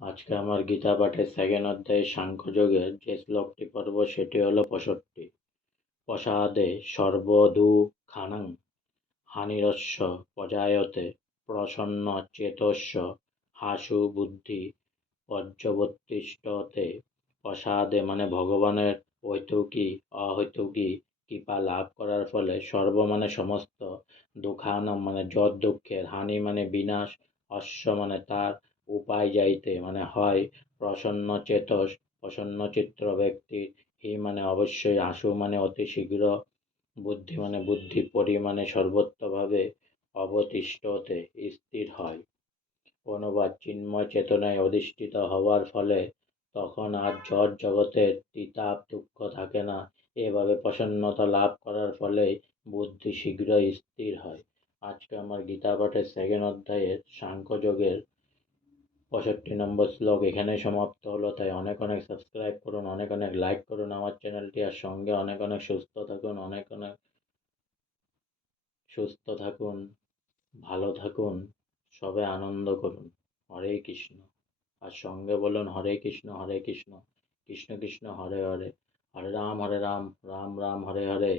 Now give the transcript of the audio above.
আজকে আমার গীতা পাঠের সেকেন্ড অধ্যায়ে সাংখ্যযোগের যে শ্লোকটি পড়ব সেটি হলো 65। প্রসাদে সর্বদুঃখানাং হানিরস্য পজায়তে প্রসন্ন চেতস্য হাসু বুদ্ধি পর্যবতিষ্ঠতে। প্রসাদে মানে ভগবানের অহৈতুকী অহৈতুকী কৃপা লাভ করার ফলে সর্ব মানে সমস্ত, দুঃখানাম মানে যত দুঃখের, হানি মানে বিনাশ, অশ্ব মানে তার, উপায় যাইতে মানে হয়, প্রসন্ন চেতস প্রসন্ন চিত্র ব্যক্তির, হি মানে অবশ্যই, আশু মানে অতি শীঘ্র, বুদ্ধি মানে বুদ্ধি, পরি মানে সর্বত্রভাবে, অবতিষ্ঠতে স্থির হয়। অনুবাদ: চিন্ময় চেতনায় অধিষ্ঠিত হওয়ার ফলে তখন আর জড় জগতের তিতাপ দুঃখ থাকে না। এভাবে প্রসন্নতা লাভ করার ফলে বুদ্ধি শীঘ্রই স্থির হয়। আজকে আমার গীতা পাঠের সেকেন্ড অধ্যায়ের সাংখ্যযোগের 65 নম্বর শ্লোক এখানেই সমাপ্ত হলো। তাই অনেক অনেক সাবস্ক্রাইব করুন, অনেক অনেক লাইক করুন আমার চ্যানেলটি, আর সঙ্গে অনেক অনেক সুস্থ থাকুন, অনেক অনেক সুস্থ থাকুন, ভালো থাকুন, সবে আনন্দ করুন। হরে কৃষ্ণ। আর সঙ্গে বলুন হরে কৃষ্ণ হরে কৃষ্ণ, কৃষ্ণ কৃষ্ণ হরে হরে, হরে রাম রাম রাম হরে হরে।